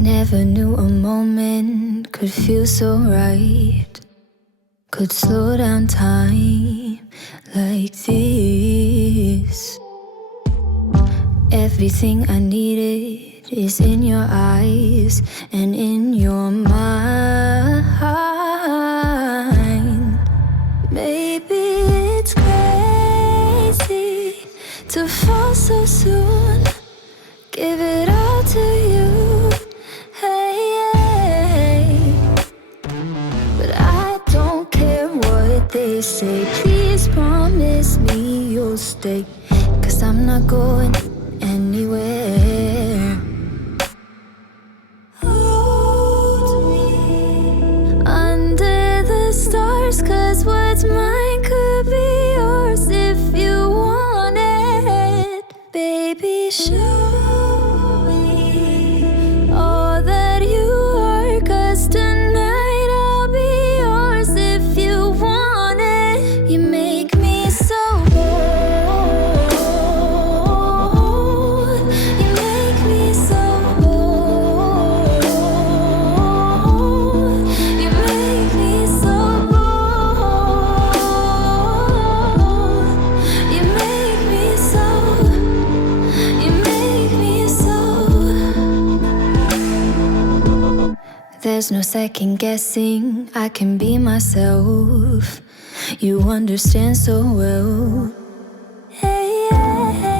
Never knew a moment could feel so right, could slow down time like this. Everything I needed is in your eyes and in your mind. Maybe it's crazy to fall so soon, give it all to you, hey. But I don't care what they say, please promise me you'll stay, 'cause I'm not going anywhere. Hold me under the stars, 'cause what's mine could be yours if you want it. Baby, show me all that you are, 'cause tonight I'll be yours if you want it. You make me so bold. You make me so bold. You make me so bold. You make me so. You make me so. There's no second guessing, I can be myself. You understand so well. Hey, yeah.